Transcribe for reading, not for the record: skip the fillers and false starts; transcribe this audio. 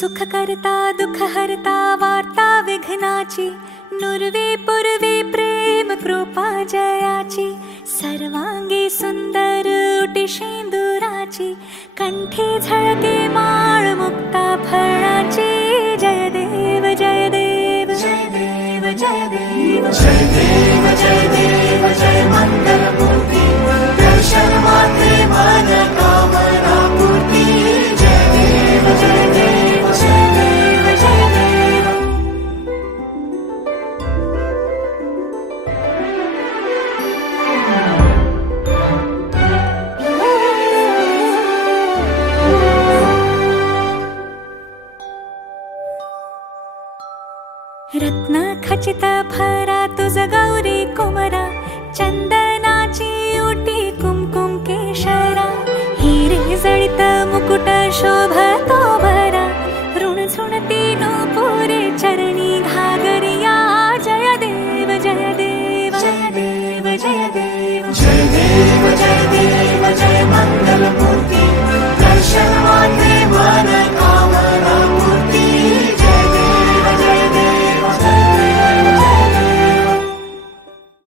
सुख करता दुख हरता वार्ता विघ्नाची, नुरवी पूर्वी प्रेम कृपा जयाची, सर्वांगी सुंदर उटी शेंदुराची, कंठी झळके माळ मुक्ता फळाची। जय देव जय देव जय देव जय देव जय देव जय देव जय मंगल मूर्ति, दर्शन मात्रे मन कामना पूर्ति। जय देव जय देव जय देव जय देव। रत्न खचित भरा तुझ गौरी